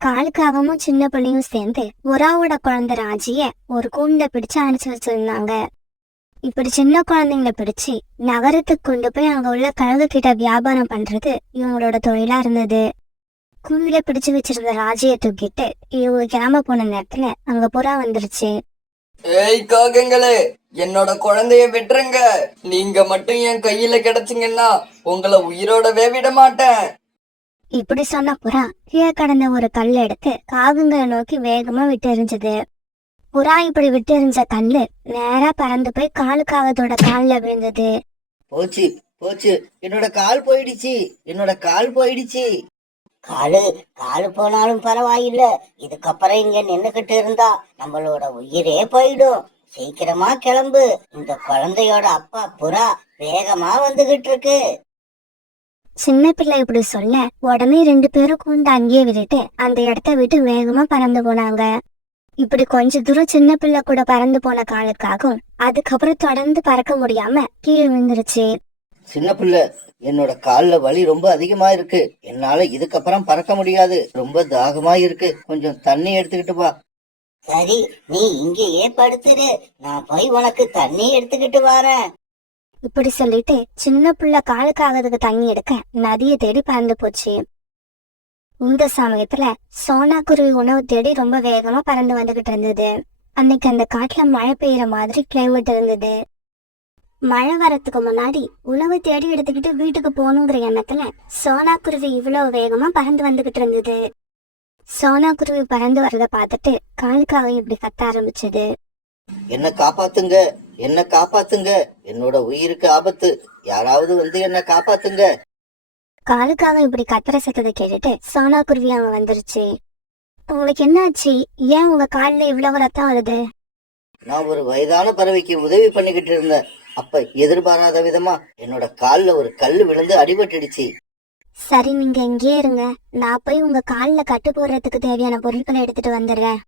காலுக்காகவும் சின்ன பிள்ளையும் சேர்ந்து புறாவோட குழந்தை ராஜிய ஒரு கூண்ட பிடிச்சு அணைச்சு வச்சிருந்தாங்க. இப்படி சின்ன குழந்தைங்களை பிடிச்சு நகரத்துக்கு கொண்டு போய் அங்க உள்ள கழுகு கிட்ட வியாபாரம் பண்றது இவங்களோட தொழிலா இருந்தது. கூண்டுல பிடிச்சு வச்சிருந்த ராஜிய தூக்கிட்டு இவங்க கிளம்ப போன நேரத்துல அங்க புறா வந்துருச்சு. ஏய் காகங்களே, என்னோட குழந்தைய விட்டுருங்க. நீங்க மட்டும் என் கையில கிடைச்சிங்கன்னா உங்களை உயிரோடவே விட மாட்டேன். இப்படி சொன்ன புறா கீழே கடந்த ஒரு கல் எடுத்து காகங்களை நோக்கி வேகமா விட்டு எறிஞ்சது. புறா இப்படி விட்டு எறிஞ்ச கல்லு நேரா பறந்து போய் காலுக்காகத்தோட கால்ல விழுந்தது. போச்சு போச்சு, என்னோட கால் போயிடுச்சு, என்னோட கால் போயிடுச்சு. காலு போனாலும் பரவாயில்ல, இதுக்கப்புறம் இங்க நின்னுகிட்டு இருந்தா நம்மளோட உயிரே போயிடும். சீக்கிரமா கிளம்பு, இந்த குழந்தையோட அப்பா புறா வேகமா வந்துகிட்டு இருக்கு. சின்ன பிள்ளை இப்படி சொல்ல உடனே 2 பேரும் கூண்டு அங்கேயே விட்டுட்டு அந்த இடத்த விட்டு வேகமா பறந்து போனாங்க. இப்படி கொஞ்ச தூரம் சின்ன பிள்ளை கூட பறந்து போன காலுக்காகும் அதுக்கப்புறம் தொடர்ந்து பறக்க முடியாம கீழே விழுந்துருச்சு. சின்ன பிள்ளை, என்னோட கால்ல வலி ரொம்ப அதிகமா இருக்கு, என்னால இதுக்கப்புறம் பறக்க முடியாது, ரொம்ப தாகமா இருக்கு, கொஞ்சம் தண்ணி எடுத்துக்கிட்டு வா. சரி, நீ இங்கேயே படுத்துரு, நான் போய் உனக்கு தண்ணி எடுத்துக்கிட்டு வரேன். இப்படி சொல்லிட்டு சின்ன பிள்ளை காலுக்காகத்துக்கு தண்ணி எடுக்க நதியை தேடி பறந்து போச்சு. இந்த சமயத்துல சோனா குருவி உணவு தேடி ரொம்ப வேகமா பறந்து வந்துகிட்டு இருந்தது. அன்னைக்கு அந்த காட்டுல மழை பெய்யற மாதிரி கிளைமேட் இருந்தது. மழை வரத்துக்கு முன்னாடி உணவு தேடி எடுத்துக்கிட்டு வீட்டுக்கு போகணுங்கிற எண்ணத்துல சோனா குருவி இவ்வளவு வேகமா பறந்து வந்துகிட்டு இருந்தது. சோனா குருவி பறந்து வரத பார்த்துட்டு காலுக்காக இப்படி கத்த ஆரம்பிச்சது. என்ன காப்பாத்துங்க, என்ன காப்பாத்துங்க, என்னோட உயிருக்கு ஆபத்து, யாராவது வந்து என்ன காப்பாத்துங்க. காலுக்காக இப்படி கத்துற சத்தத்தை கேட்டுட்டு சோனா குருவி அங்க வந்துருச்சு. உங்களுக்கு என்ன ஆச்சு? ஏன் உங்க கால்ல இவ்வளவு ரத்தம் வருது? நான் ஒரு வயதான பறவைக்கு உதவி பண்ணிக்கிட்டு இருந்தேன். அப்ப எதிர்பாராத விதமா என்னோட கால்ல ஒரு கல்லு விழுந்து அடிபட்டுடுச்சு. சரி, நீங்க எங்கேயே இருங்க, நான் போய் உங்க கால்ல கட்டு போடுறதுக்கு தேவையான பொருட்களை எடுத்துட்டு வந்துடுறேன்.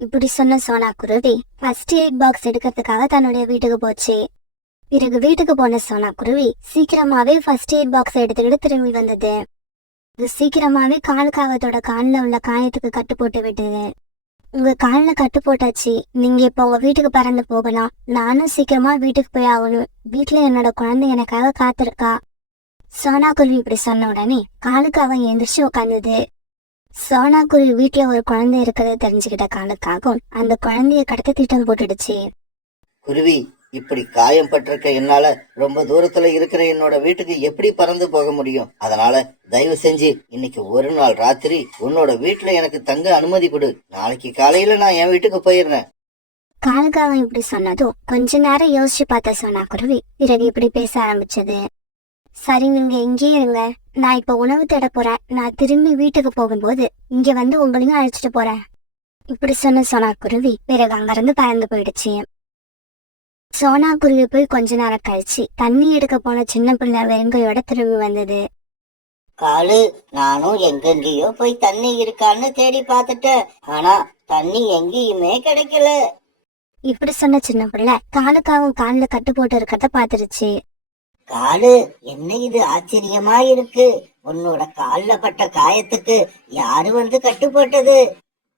இப்படி சொன்ன சோனா குருவி ஃபர்ஸ்ட் எய்ட் பாக்ஸ் எடுக்கிறதுக்காக தன்னுடைய வீட்டுக்கு போச்சு. பிறகு வீட்டுக்கு போன சோனா குருவி சீக்கிரமாவே ஃபர்ஸ்ட் எய்ட் பாக்ஸ் எடுத்துக்கிட்டு திரும்பி வந்தது. இது சீக்கிரமாவே காலுக்காகத்தோட காலில் உள்ள காயத்துக்கு கட்டு போட்டு விட்டது. உங்க காலில் கட்டு போட்டாச்சு, நீங்க இப்ப உங்க வீட்டுக்கு பறந்து போகலாம். நானும் சீக்கிரமா வீட்டுக்கு போய் ஆகணும், வீட்டுல என்னோட குழந்தை எனக்காக காத்திருக்கா. சோனா குருவி இப்படி சொன்ன உடனே காலுக்காக எந்திரிச்சு உட்காந்துது. சோனா குருவி வீட்டுல ஒரு குழந்தை இருக்கிறத தெரிஞ்சுக்கிட்ட காலுக்காகவும் அந்த குழந்தைய கடத்த திட்டம் போட்டுடுச்சு. குருவி, இப்படி காயம் பட்டிருக்க என்னால ரொம்ப தூரத்துல இருக்கிற என்னோட வீட்டுக்கு எப்படி பறந்து போக முடியும்? அதனால தயவு செஞ்சு இன்னைக்கு ஒரு நாள் ராத்திரி உன்னோட வீட்டுல எனக்கு தங்க அனுமதி கொடு, நாளைக்கு காலையில நான் என் வீட்டுக்கு போயிடுறேன். காலுக்காகவும் இப்படி சொன்னதும் கொஞ்ச நேரம் யோசிச்சு பார்த்த சோனா குருவி பிறகு இப்படி பேச ஆரம்பிச்சது. சரி, நீங்க எங்கேயே இருங்க, நான் இப்ப உணவு தேட போறேன். நான் திரும்பி வீட்டுக்கு போகும்போது இங்க வந்து உங்களையும் அழைச்சிட்டு போறேன். இப்படி சொன்ன சோனா குருவி பிறகு அங்கிருந்து பறந்து போயிடுச்சு. சோனா குருவி போய் கொஞ்ச நேரம் கழிச்சு தண்ணி எடுக்க போன சின்ன பிள்ளை வெறுங்கையோட திரும்பி வந்தது. காலு, நானும் எங்கெங்கயோ போய் தண்ணி இருக்கான்னு தேடி பார்த்துட்டேன், ஆனா தண்ணி எங்கேயுமே கிடைக்கல. இப்படி சொன்ன சின்ன பிள்ளை காலுக்காகவும் கால்ல கட்டு போட்டு இருக்கிறத பாத்துருச்சு. காலு, என்ன இது ஆச்சரியமா இருக்கு, உன்னோட கால்ல பட்ட காயத்துக்கு யாரு வந்து கட்டு போட்டது?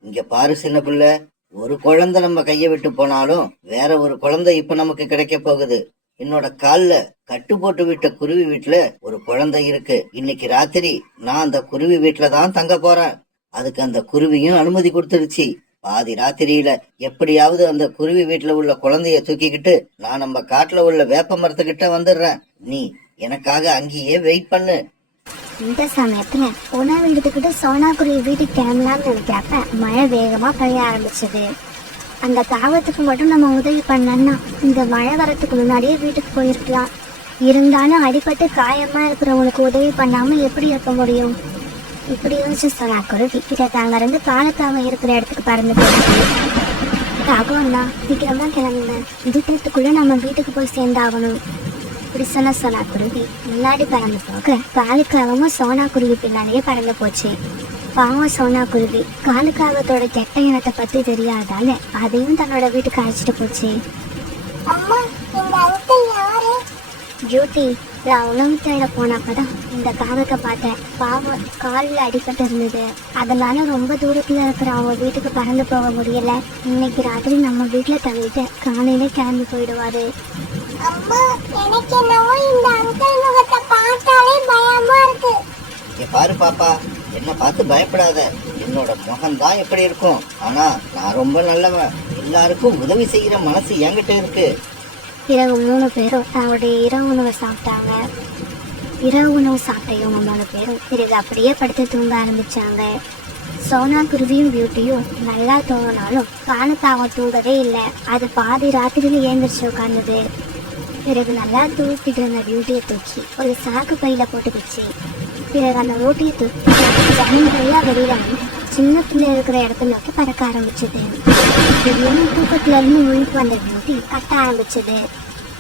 இங்க பாரு சின்ன பிள்ளை, ஒரு குழந்தை நம்ம கைய விட்டு போனாலும் வேற ஒரு குழந்தை இப்ப நமக்கு கிடைக்க போகுது. என்னோட கால்ல கட்டு போட்டு விட்ட குருவி வீட்டுல ஒரு குழந்தை இருக்கு. இன்னைக்கு ராத்திரி நான் அந்த குருவி வீட்டுல தான் தங்க போறேன். அதுக்கு அந்த குருவியும் அனுமதி கொடுத்துருச்சு. பாதி ராத்திரியில எப்படியாவது அந்த குருவி வீட்டுல உள்ள குழந்தைய தூக்கிக்கிட்டு நான் நம்ம காட்டுல உள்ள வேப்ப மரத்துக்கிட்ட வந்துடுறேன். நீ எனக்காக அங்கேயே வெயிட் பண்ணு. இந்த சமயத்துல உணவு எடுத்துக்கிட்டு சோனா குருவி வீட்டுக்கு கிளம்பலாம்னு நினைக்கிறப்ப மழை வேகமா பெய்ய ஆரம்பிச்சது. அந்த தாவத்துக்கு மட்டும் நம்ம உதவி பண்ணோம்னா இந்த மழை வரத்துக்கு முன்னாடியே வீட்டுக்கு போயிருக்கலாம். இருந்தாலும் அடிபட்டு காயமா இருக்கிறவங்களுக்கு உதவி பண்ணாம எப்படி இருக்க முடியும்? இப்படி யோசிச்சு சோனா குருவி பிறகு அங்கிருந்து காலுக்காக இருக்கிற இடத்துக்கு பறந்து போயிடுச்சு. தாகம்னா சீக்கிரமா கிளம்புங்க, இருட்டத்துக்குள்ள நம்ம வீட்டுக்கு போய் சேர்ந்தாகணும். இப்படி சொன்ன சோனா குருவி முன்னாடி பறந்து போக காலுக்காகவும் சோனா குருவி பின்னாலேயே பறந்து போச்சு. பாவம் சோனா குருவி காலுக்காகத்தோட கெட்ட இனத்தை பத்தி தெரியாதால அதையும் தன்னோட வீட்டுக்கு அழைச்சிட்டு போச்சு. அம்மா, இந்த அங்கிள் யாரு? ஜூட்டி, நான் உணவு தேட போனப்பதான் இந்த காகத்தை பார்த்தேன். பாவம் காலில் அடிபட்டு இருந்தது. அதனால ரொம்ப தூரத்துல இருக்கிற அவங்க வீட்டுக்கு பறந்து போக முடியல. இன்னைக்கு ராத்திரி நம்ம வீட்டுல தங்கிட்டு காலையில கிளம்பி போயிடுவாரு. அம்மா, எனக்கு என்னவோ இந்த அங்கிள் முகத்தை பார்த்தாலே பயமா இருக்கு. இங்க பாரு பாப்பா, என்ன பார்த்து பயப்படாத. என்னோட முகம்தான் எப்படி இருக்கும், ஆனா நான் ரொம்ப நல்லவன். எல்லாருக்கும் உதவி செய்யற மனசு என்கிட்ட இருக்கு. இரவு 3 பேரும் தங்களுடைய இரவு உணவை சாப்பிட்டாங்க. இரவு உணவு சாப்பிட்ட இவங்க 3 பேரும் பிறகு அப்படியே படுத்து தூங்க ஆரம்பிச்சாங்க. சோனா குருவியும் பியூட்டியும் நல்லா தூங்கினாலும் காணக்காக தூங்கவே இல்லை. அது பாதி ராத்திரியில ஏந்திரிச்சு உட்கார்ந்தது. பிறகு நல்லா தூக்கிட்டு இருந்த பியூட்டியை தூக்கி ஒரு சாக்கு பையில போட்டுக்கிச்சு. பிறகு அந்த மூட்டையை தூக்கி ஜன்னல் வெளியில வந்து சின்ன பிள்ளை இருக்கிற இடத்த நோக்கி பறக்க ஆரம்பிச்சது. தூக்கத்துல இருந்து முழுக்கு வந்த பியூட்டி கத்த ஆரம்பிச்சது.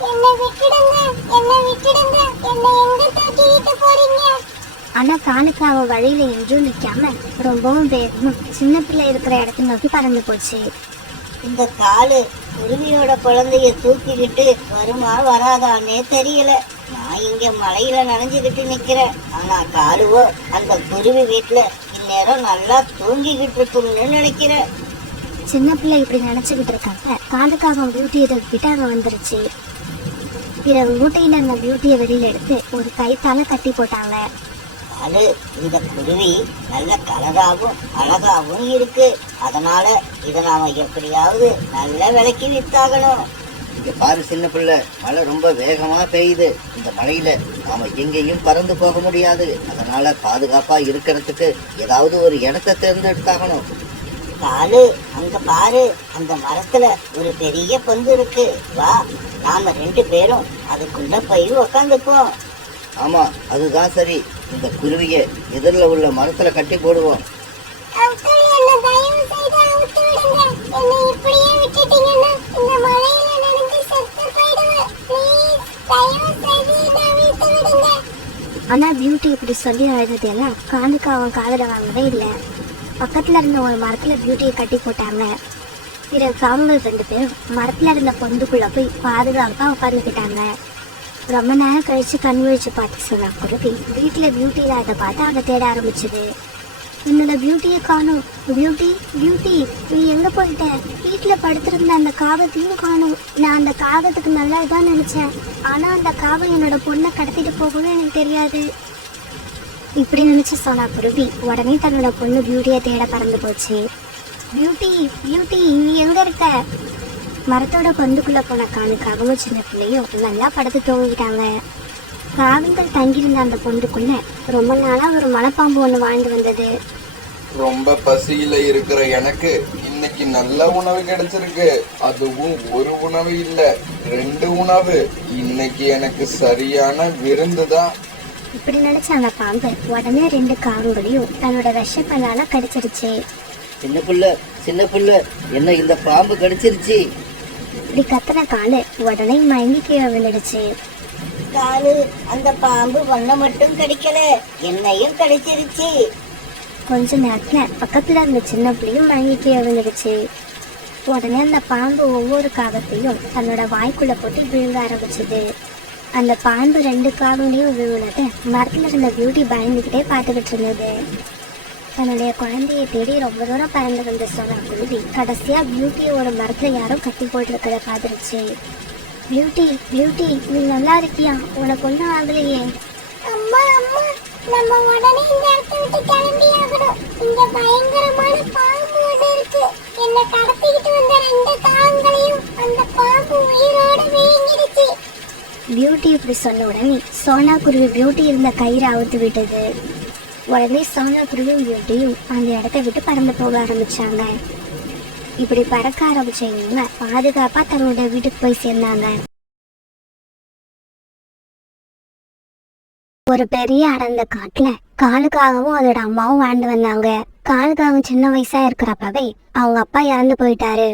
என்னை விட்டுடுங்க, என்னை விட்டுடுங்க, என்னை எங்க தூக்கிட்டு போறீங்க? ஆனா காணுக்காக வழியில எங்கேயும் நிக்காம ரொம்பவும் வேகமும் சின்ன பிள்ளை இருக்கிற இடத்த நோக்கி பறந்து போச்சு. இந்த காலு குருவியோட குழந்தைய தூக்கிக்கிட்டு வருமா வராதானே தெரியல. நான் இங்க மலையில நனைஞ்சுக்கிட்டு நிக்கிறேன், ஆனா காலுவோ அந்த குருவி வீட்டுல இந்நேரம் நல்லா தூங்கிக்கிட்டு இருக்கும்னு நினைக்கிறேன். சின்ன பிள்ளை இப்படி நினைச்சுக்கிட்டு இருக்காங்க. காலுக்காக பியூட்டியை தூக்கிட்டு அங்க வந்துருச்சு. பிறகு மூட்டையில இருந்த பியூட்டியை வெளியில எடுத்து ஒரு கைத்தால கட்டி போட்டாங்க. காலு, இந்த குருவி நல்ல கலராகவும் அழகாகவும் இருக்கு. அதனால இதை நாம எப்படியாவது நல்ல விலைக்கு வித்தாகணும். இங்க பாரு சின்ன பிள்ளை, மழை ரொம்ப வேகமா பெய்யுது. இந்த மழையில நாம எங்கேயும் பறந்து போக முடியாது. அதனால பாதுகாப்பா இருக்கிறதுக்கு ஏதாவது ஒரு இடத்தை தேர்ந்தெடுத்தாகணும். காலு, அங்க பாரு, அந்த மரத்துல ஒரு பெரிய பொந்து இருக்கு. வா, நாம 2 பேரும் அதுக்குள்ள போய் உக்காந்துப்போம். ஆமா, அதுதான் சரி. இந்த குருவிய எதிரில் உள்ள மரத்துல கட்டி போடுவோம். அங்கிள், என்னை தயவு செய்து அவுத்து விடுங்க. என்னை இப்படியே விட்டுட்டீங்கன்னா இந்த மழையில நனைஞ்சு செத்து போயிடுவேன். ப்ளீஸ், தயவு செய்து என்னை அவிழ்த்து விடுங்க. ஆனா பியூட்டி இப்படி சொல்லி அழுததெல்லாம் காலுக்கு அவன் காதுல வாங்கவே இல்லை. பக்கத்துல இருந்த ஒரு மரத்துல பியூட்டியை கட்டி போட்டாங்க. பிறகு காவங்கள் 2 பேரும் மரத்துல இருந்த பொந்துக்குள்ள போய் பாதுகாப்பா உட்காந்துக்கிட்டாங்க. ரொம்ப நேரம் கழிச்சு கண் விழிச்சு பார்த்து சொன்னா குருவி வீட்டுல பியூட்டி இல்லாத பார்த்து அவனை தேட ஆரம்பிச்சது. என்னோட பியூட்டியை காணும். பியூட்டி, பியூட்டி, நீ எங்க போயிட்ட? வீட்டுல படுத்திருந்த அந்த காகத்தையும் காணும். நான் அந்த காகத்துக்கு நல்லதுதான் நினைச்சேன், ஆனா அந்த காகம் என்னோட பொண்ணை கடத்திட்டு போகணும்னு எனக்கு தெரியாது. இப்படி நினைச்சு சொன்னா குருவி உடனே தன்னோட பொண்ணு பியூட்டியை தேட பறந்து போச்சு. பியூட்டி, பியூட்டி, நீ எங்க இருக்க? மரத்தோட பொந்துக்குள்ள போன காணுக்காகவும் சின்ன பிள்ளையும் நல்லா படுத்து தூங்கிட்டாங்க. காகங்கள் தங்கியிருந்த அந்த பொந்துக்குள்ள ரொம்ப நாளா ஒரு மலைப்பாம்பு ஒண்ணு வாழ்ந்து வந்தது. ரொம்ப பசியில இருக்கிற எனக்கு இன்னைக்கு நல்ல உணவு கிடைச்சிருக்கு. அதுவும் ஒரு உணவு இல்ல, 2 உணவு. இன்னைக்கு எனக்கு சரியான விருந்துதான். இப்படி நினைச்ச அந்த பாம்பு உடனே 2 காகங்களையும் தன்னோட விஷப்பல்லால கடிச்சிருச்சு. சின்ன புள்ள, சின்ன புள்ள, என்ன இந்த பாம்பு கடிச்சிருச்சு. இப்படி கத்துன காலு உடனே மயங்கி கீழே விழுந்துடுச்சு. காலு, அந்த பாம்பு ஒன்ன மட்டும் கடிக்கல, என்னையும் கடிச்சிருச்சு. கொஞ்ச நேரத்துல பக்கத்துல இருந்த சின்ன பிள்ளையும் மயங்கி கீழே விழுந்துடுச்சு. உடனே அந்த பாம்பு ஒவ்வொரு காகத்தையும் தன்னோட வாய்க்குள்ள போட்டு விழுங்க ஆரம்பிச்சது. அந்த பாம்பு 2 காகங்களையும் விழுந்தது மரத்துல இருந்த பியூட்டி பயந்துகிட்டே பார்த்துக்கிட்டு இருந்தது. தன்னுடைய குழந்தையை தேடி ரொம்ப தூரம் பறந்து வந்த சோனா குருவி கடைசியா பியூட்டியோட மரத்துல யாரோ கட்டி போட்டிருக்கிறத பார்த்துருச்சு. பியூட்டி, பியூட்டி, நீ நல்லா இருக்கியா? உனக்கு ஒன்றும் ஆகலையே? அம்மா, அம்மா, நம்ம உடனே இந்த இடத்தை விட்டு கிளம்பி ஆகணும். இங்க பயங்கரமான பாம்பு ஒன்று இருக்கு. என்னை கடத்திக்கிட்டு வந்த 2 காகங்களையும் அந்த பாம்பு உயிரோட விழுங்கிடுச்சு. பியூட்டி இப்படி சொன்ன உடனே சோனா குருவி பியூட்டி இருந்த கயிறை அவுத்து விட்டது. உடனே சோனா குருவியும் பியூட்டியும் அந்த இடத்த விட்டு பறந்து போக ஆரம்பிச்சாங்க. இப்படி பறக்க ஆரம்பிச்ச இவங்க பாதுகாப்பா தன்னோட வீட்டுக்கு போய் சேர்ந்தாங்க. ஒரு பெரிய அடர்ந்த காட்டுல காலுக்காகவும் அதோட அம்மாவும் வாழ்ந்து வந்தாங்க. காலுக்காகவும் சின்ன வயசா இருக்கிறப்பவே அவங்க அப்பா இறந்து போயிட்டாரு.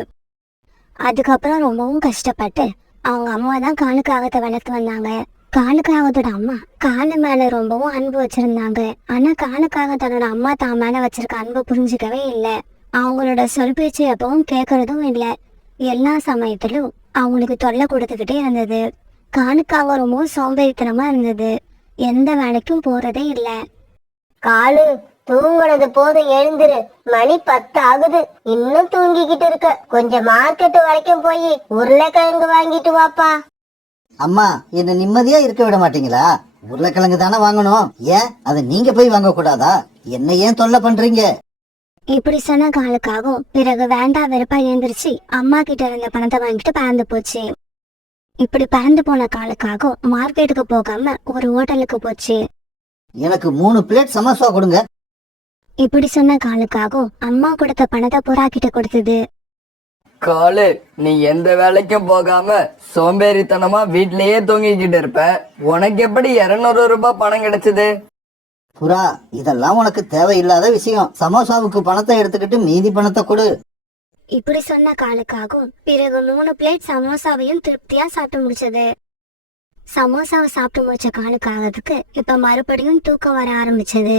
அதுக்கப்புறம் ரொம்பவும் கஷ்டப்பட்டு அவங்க அம்மா தான் காலுக்காகத்தை வளர்த்து வந்தாங்க. காலுக்காகத்தோட அம்மா காலு மேல ரொம்பவும் அன்பு வச்சிருந்தாங்க. ஆனா காலுக்காக தன்னோட அம்மா தான் மேல வச்சிருக்க அன்பு புரிஞ்சுக்கவே இல்லை. அவங்களோட சொல் பேச்சு எப்பவும் கேட்கறதும் இல்லை. எல்லா சமயத்திலும் அவங்களுக்கு தொல்லை கொடுத்துக்கிட்டே இருந்தது. காலுக்காக ரொம்ப சோம்பேறித்தனமா இருந்தது. எந்த வேலைக்கும் போறதே இல்ல. காலு, தூங்குனது போதும், எழுந்துரு. மணி 10 ஆகுது, இன்னும் தூங்கிக்கிட்டு இருக்க. கொஞ்சம் மார்க்கெட் வரைக்கும் போய் உருளைக்கிழங்கு வாங்கிட்டு வாப்பா. அம்மா, என்ன நிம்மதியா இருக்க விட மாட்டீங்களா? உருளைக்கிழங்கு தானே வாங்கணும். ஏன் அதை நீங்க போய் வாங்க கூடாதா? என்ன ஏன் தொல்லை பண்றீங்க? இப்படி சொன்ன காலுக்காகவும் பிறகு வேண்டா வெறுப்பா எழுந்திருச்சு அம்மா கிட்ட இருந்த பணத்தை வாங்கிட்டு பறந்து போச்சு. இப்படி பறந்து போன காலுக்காகவும் மார்க்கெட்டுக்கு போகாம ஒரு ஹோட்டலுக்கு போச்சு. எனக்கு 3 பிளேட் சமோசா கொடுங்க. இப்படி சொன்ன காலுக்காகவும் அம்மா கொடுத்த பணத்தை புறா கிட்ட கொடுத்தது. காலு, நீ எந்த வேலைக்கும் போகாம சோம்பேறித்தனமா வீட்லயே தூங்கிக்கிட்டு இருப்ப. உனக்கு எப்படி 200 ரூபாய் பணம் கிடைச்சது? புறா, இதெல்லாம் உனக்கு தேவையில்லாத விஷயம். சமோசாவுக்கு பணத்தை எடுத்துக்கிட்டு மீதி பணத்தை கொடு. இப்படி சொன்ன காலுக்காகவும் பிறகு 3 பிளேட் சமோசாவையும் திருப்தியா சாப்பிட்டு முடிச்சது. சமோசாவை சாப்பிட்டு முடிச்ச காலுக்காகத்துக்கு இப்ப மறுபடியும் தூக்கம் வர ஆரம்பிச்சது.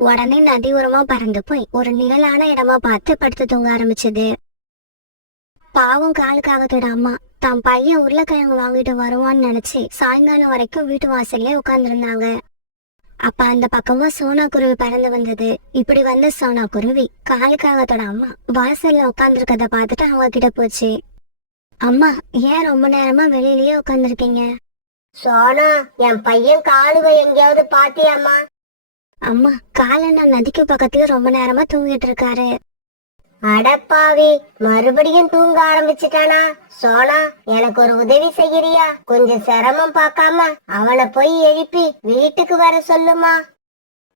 உடனே நதி ஓரமா பறந்து போய் ஒரு நிழலான இடமா பார்த்து படுத்து தூங்க ஆரம்பிச்சது. பாவம் காலுக்காகத்தோட அம்மா தான் பையன் உருளைக்கிழங்கு வாங்கிட்டு வருவான்னு நினைச்சு சாயங்காலம் வரைக்கும் வீட்டு வாசல்லே உட்கார்ந்துருந்தாங்க. அப்ப அந்த பக்கமா சோனா குருவி பறந்து வந்தது. இப்படி வந்த சோனா குருவி காலுக்காகத்தோட அம்மா வாசல்ல உட்கார்ந்துருக்கத பார்த்துட்டு அவங்க கிட்ட போச்சு. அம்மா, ஏன் ரொம்ப நேரமா வெளியிலயே உட்கார்ந்துருக்கீங்க? சோனா, என் பையன் காலுவை எங்கேயாவது பாத்தியாமா? அம்மா, காலண்ணா நதிக்கு பக்கத்துல ரொம்ப நேரமா தூங்கிட்டு இருக்காரு. அடப்பாவி, மறுபடியும் தூங்க ஆரம்பிச்சிட்டானா? சோனா, எனக்கு ஒரு உதவி செய்யறியா? கொஞ்சம் சிரமம் பார்க்காம அவனை போய் எழுப்பி வீட்டுக்கு வர சொல்லுமா.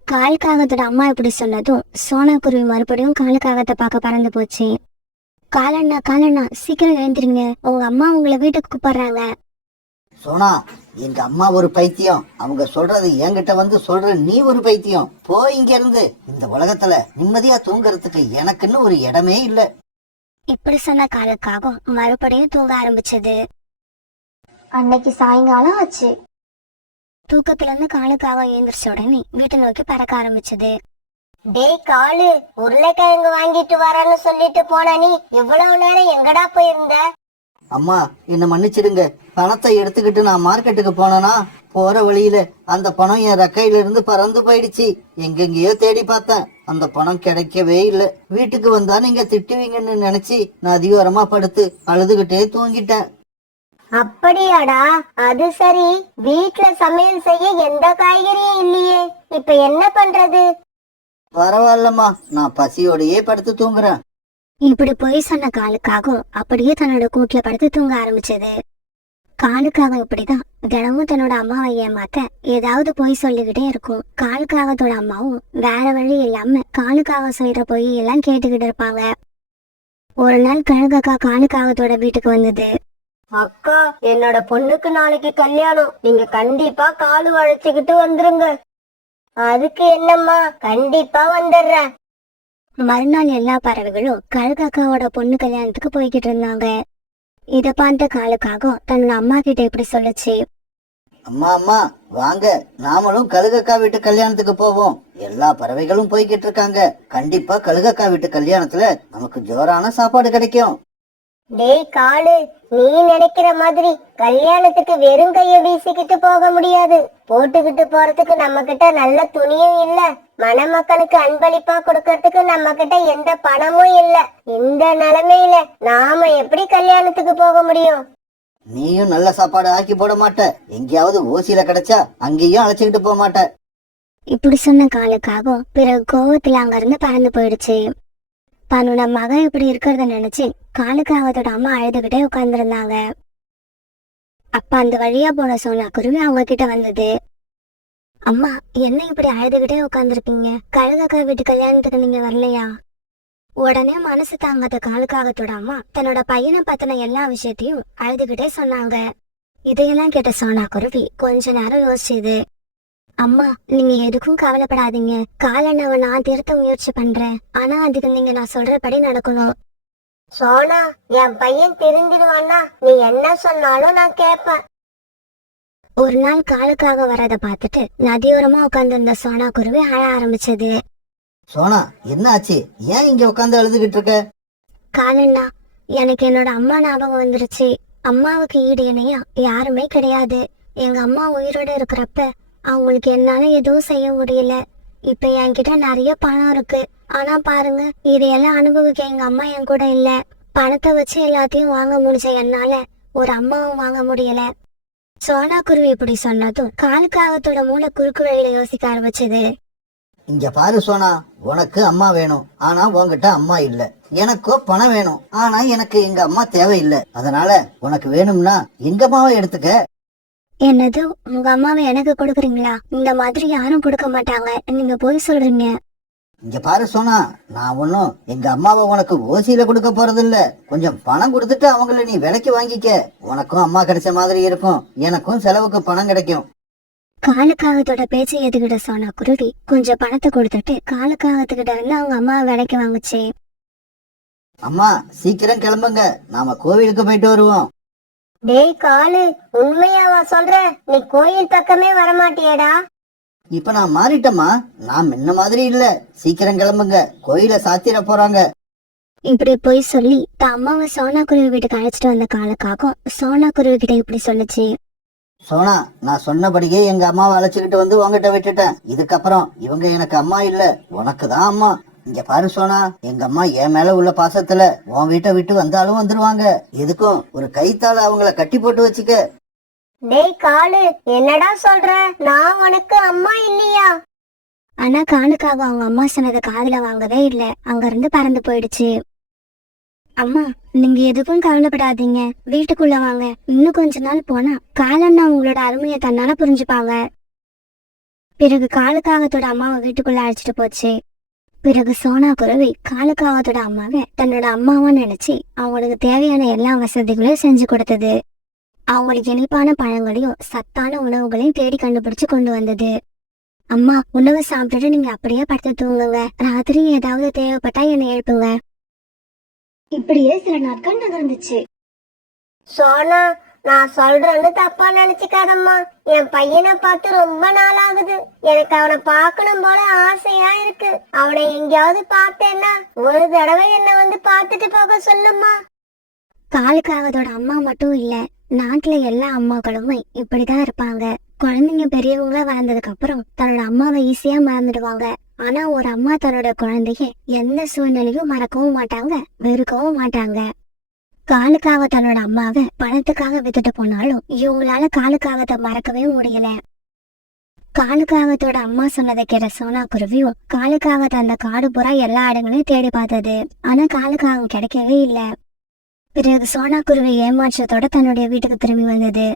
காலுக்காகத்தோட அம்மா இப்படி சொன்னதும் சோனா குருவி மறுபடியும் காலுக்காகத்தை பார்க்க பறந்து போச்சு. காலண்ணா, காலண்ணா, சீக்கிரம் எழுந்திருங்க, உங்க அம்மா உங்களை வீட்டுக்கு கூப்பிடுறாங்க. சோனா, எங்க அம்மா ஒரு பைத்தியம். அவங்க சொல்றது என்கிட்ட வந்து சொல்ற நீ ஒரு பைத்தியம். போ இங்க இருந்து. இந்த உலகத்துல நிம்மதியா தூங்கறதுக்கு எனக்குன்னு ஒரு இடமே இல்ல. இப்படி சொன்ன காலுக்காகவும் மறுபடியும் தூங்க ஆரம்பிச்சது. அன்னைக்கு சாயங்காலம் ஆச்சு. தூக்கத்துல இருந்து காலுக்காக எழுந்திரிச்ச உடனே வீட்டை நோக்கி பறக்க ஆரம்பிச்சது. டேய் காலு, உருளைக்கிழங்கு வாங்கிட்டு வரேன்னு சொல்லிட்டு போன நீ இவ்வளவு நேரம் எங்கடா போயிருந்த? அம்மா, என்ன மன்னிச்சிடுங்க. பணத்தை எடுத்துக்கிட்டு நான் மார்க்கெட்டுக்கு போனேனா, போற வழியில அந்த பணம் என் ரெக்கையில இருந்து பறந்து போயிடுச்சு. எங்கெங்கயோ தேடி பார்த்தேன், அந்த பணம் கிடைக்கவே இல்லை. வீட்டுக்கு வந்தா நீங்க திட்டுவீங்கன்னு நினைச்சு நான் அதிகாரமா படுத்து அழுதுகிட்டே தூங்கிட்டேன். அப்படியாடா, அது சரி. வீட்டுல சமையல் செய்ய எந்த காய்கறியும் இல்லையே, இப்ப என்ன பண்றது? பரவாயில்லம்மா, நான் பசியோடையே படுத்து தூங்குறேன். இப்படி பொய் சொன்ன காலுக்காகவும் அப்படியே தன்னோட கூட்டுல படுத்து தூங்க ஆரம்பிச்சது. காலுக்காக இப்படிதான் தினமும் தன்னோட அம்மாவை ஏமாத்த ஏதாவது பொய் சொல்லிக்கிட்டே இருக்கும். காலுக்காகத்தோட அம்மாவும் வேற வழி இல்லாம காலுக்காக சொல்ற பொய் எல்லாம் கேட்டுக்கிட்டு இருப்பாங்க. ஒரு நாள் கழுகக்கா காலுக்காகத்தோட வீட்டுக்கு வந்தது. அக்கா, என்னோட பொண்ணுக்கு நாளைக்கு கல்யாணம், நீங்க கண்டிப்பா காலு அழைச்சுக்கிட்டு வந்துருங்க. அதுக்கு என்னம்மா, கண்டிப்பா வந்துடுறேன். மறுநாள் எல்லா பறவைகளும் கழுகாக்காவோட பொண்ணு கல்யாணத்துக்கு போய்கிட்டு இருந்தாங்க. இத பார்த்த காலுக்காகவும் தன்னோட அம்மா கிட்ட இப்படி சொல்லுச்சு. அம்மா அம்மா, வாங்க, நாமளும் கழுகக்கா வீட்டு கல்யாணத்துக்கு போவோம். எல்லா பறவைகளும் போய்கிட்டு இருக்காங்க. கண்டிப்பா கழுகக்கா வீட்டு கல்யாணத்துல நமக்கு ஜோரான சாப்பாடு கிடைக்கும். டேய் காலு, நீ நினைக்கிற மாதிரி கல்யாணத்துக்கு வெறும் கைய வீசிக்கிட்டு போக முடியாது. போட்டுக்கிட்டு போறதுக்கு நம்ம கிட்ட நல்ல துணியும் இல்ல, மணமக்களுக்கு அன்பளிப்பா கொடுக்கறதுக்கு நம்ம கிட்ட எந்த பணமும் இல்ல. இந்த நிலைமையில நாம எப்படி கல்யாணத்துக்கு போக முடியும்? நீயும் நல்ல சாப்பாடு ஆக்கி போட மாட்ட. எங்கேயாவது ஓசியில கிடைச்சா அங்கேயும் அழைச்சுக்கிட்டு போக மாட்ட. இப்படி சொன்ன காலுக்காகவும் பிறகு கோவத்துல அங்க இருந்து பறந்து போயிடுச்சு. தன்னோட மகன் இப்படி இருக்கிறத நினைச்சு காலுக்காகத்தோட அம்மா அழுதுகிட்டே உட்கார்ந்துருந்தாங்க. அப்ப அந்த வழியா போன சோனா குருவி அவங்க கிட்ட வந்தது. அம்மா, என்ன இப்படி அழுதுகிட்டே உட்கார்ந்துருக்கீங்க? கழுகக்கா வீட்டு கல்யாணத்துக்கு நீங்க வரலையா? உடனே மனசு தாங்காத காலுக்காகத்தோட அம்மா தன்னோட பையனை பத்தின எல்லா விஷயத்தையும் அழுதுகிட்டே சொன்னாங்க. இதையெல்லாம் கேட்ட சோனா குருவி கொஞ்ச நேரம் யோசிச்சுது. அம்மா, நீங்க எதுக்கும் கவலைப்படாதீங்க. காலண்ணாவை நான் திருத்த முயற்சி பண்றேன். ஆனா அதுக்கு நீங்க நான் சொல்றபடி நடக்கணும். சோனா, என் பையன் திருந்திடுவானா? நீ என்ன சொன்னாலும் நான் கேட்பேன். ஒரு நாள் காலுக்காக வரத பார்த்துட்டு நதியோரமா உட்கார்ந்து இருந்த சோனா குருவி அழ ஆரம்பிச்சது. சோனா, என்ன ஆச்சு? ஏன் இங்க உட்காந்து அழுதுகிட்டு இருக்க? காலண்ணா, எனக்கு என்னோட அம்மா ஞாபகம் வந்துருச்சு. அம்மாவுக்கு ஈடு இணையா யாருமே கிடையாது. எங்க அம்மா உயிரோட இருக்கிறப்ப அவங்களுக்கு என்னால எதுவும் செய்ய முடியல. இப்ப என்கிட்ட நிறைய பணம் இருக்கு. ஆனா பாருங்க, இதையெல்லாம் அனுபவிக்க எங்க அம்மா என் கூட இல்ல. பணத்தை வச்சு எல்லாத்தையும் வாங்க முடிஞ்ச என்னால ஒரு அம்மாவும் வாங்க முடியல. சோனா குருவி இப்படி சொன்னதும் காலுக்காகத்தோட மூளை குறுக்கு வழியில யோசிக்க ஆரம்பிச்சது. இங்க பாரு சோனா, உனக்கு அம்மா வேணும், ஆனா உன்கிட்ட அம்மா இல்ல. எனக்கோ பணம் வேணும், ஆனா எனக்கு எங்க அம்மா தேவையில்லை. அதனால உனக்கு வேணும்னா எங்க அம்மாவை எடுத்துக்க. என்னது, உங்க அம்மாவை எனக்கு கொடுக்குறீங்களா? இந்த மாதிரி யாரும் கொடுக்க மாட்டாங்க, நீங்க போய் சொல்றீங்க. இங்க பாரு சோனா, நான் ஒன்னும் எங்க அம்மாவை உனக்கு ஓசியில கொடுக்க போறது இல்ல. கொஞ்சம் பணம் கொடுத்துட்டு அவங்கள நீ விலைக்கு வாங்கிக்க. உனக்கும் அம்மா கிடைச்ச மாதிரி இருக்கும், எனக்கும் செலவுக்கு பணம் கிடைக்கும். காலுக்காகத்தோட பேச்சை எதுக்கிட்ட சோனா குருவி கொஞ்சம் பணத்தை கொடுத்துட்டு காலுக்காகத்துக்கிட்ட இருந்து அவங்க அம்மாவை விலைக்கு வாங்குச்சு. அம்மா சீக்கிரம் கிளம்புங்க, நாம கோவிலுக்கு போயிட்டு வருவோம். டேய் காலு, உண்மையாவா சொல்ற? நீ கோயில் பக்கமே வரமாட்டியடா? இப்ப நான் மாறிட்டேம்மா, நான் முன்ன மாதிரி இல்ல. சீக்கிரம் கிளம்புங்க, கோயில சாத்திர போறாங்க. இப்படி போய் சொல்லி தான் அம்மாவை சோனா குருவி வீட்டுக்கு அழைச்சிட்டு வந்த காலுக்காகவும் சோனா குருவி கிட்ட இப்படி சொல்லுச்சு. சோனா, நான் சொன்னபடியே எங்க அம்மாவை அழைச்சுக்கிட்டு வந்து உங்ககிட்ட விட்டுட்டேன். இதுக்கப்புறம் இவங்க எனக்கு அம்மா இல்ல, உனக்கு தான் அம்மா. இங்க பாரு சோனா, எங்க அம்மா என் மேல உள்ள பாசத்துல உன் வீட்டை விட்டு வந்தாலும் வந்துருவாங்க. எதுக்கும் ஒரு கைத்தால அவங்கள கட்டி போட்டு வச்சுக்க. டேய் காலு, என்னடா சொல்ற? நான் உனக்கு அம்மா இல்லையா? ஆனா காலுக்காக அவங்க அம்மா சொன்னதை காதுல வாங்கவே இல்ல. அங்க இருந்து பறந்து போயிடுச்சு. அம்மா, நீங்க எதுக்கும் கவலைப்படாதீங்க, வீட்டுக்குள்ள வாங்க. இன்னும் கொஞ்ச நாள் போனா காலன்னா உங்களோட அருமையை தன்னால புரிஞ்சுப்பாங்க. பிறகு காலுக்காகத்தோட அம்மாவை வீட்டுக்குள்ள அழைச்சிட்டு போச்சு. பிறகு சோனா குருவி காலுக்காகத்தோட அம்மாவை தன்னோட அம்மாவா நினைச்சு அவங்களுக்கு தேவையான எல்லா வசதிகளையும் செஞ்சு கொடுத்தது. அவங்களுக்கு இனிப்பான பழங்களையும் சத்தான உணவுகளையும் தேடி கண்டுபிடிச்சு கொண்டு வந்தது. அம்மா, உணவு சாப்பிட்டுட்டு நீங்க அப்படியே படுத்து தூங்குங்க. ராத்திரி ஏதாவது தேவைப்பட்டா என்னை எழுப்புங்க. இப்படியே சில நாட்கள் நகர்ந்துச்சு. சோனா, நான் சொல்றேன்னு தப்பா நினைச்சுக்காதம்மா. என் பையனை பார்த்து ரொம்ப நாள் ஆகுது. எனக்கு அவனை பார்க்கணும் போல ஆசையா இருக்கு. அவனை எங்கேயாவது பார்த்தேன்னா ஒரு தடவை என்ன வந்து பார்த்துட்டு போக சொல்லுமா. காலுக்காகத்தோட அம்மா மட்டும் இல்ல, நாட்டுல எல்லா அம்மாக்களுமே இப்படிதான் இருப்பாங்க. குழந்தைங்க பெரியவங்களா வளர்ந்ததுக்கு அப்புறம் தன்னோட அம்மாவை ஈஸியா மறந்துடுவாங்க. ஆனா ஒரு அம்மா தன்னோட குழந்தைய எந்த சூழ்நிலையும் மறக்கவும் மாட்டாங்க, வெறுக்கவும் மாட்டாங்க. காலுக்காக தன்னோட அம்மாவை பணத்துக்காக வித்துட்டு போனாலும் இவங்களால காலுக்காகத்தை மறக்கவே முடியல. காலுக்காகத்தோட அம்மா சொன்னதை கேட்ட சோனா குருவியும் காலுக்காகத்தை அந்த காடு பூரா எல்லா இடங்களையும் தேடி பார்த்தது. ஆனா காலுக்காகம் கிடைக்கவே இல்ல. பிறகு சோனா குருவி ஏமாற்றத்தோட தன்னுடைய வீட்டுக்கு திரும்பி வந்தது.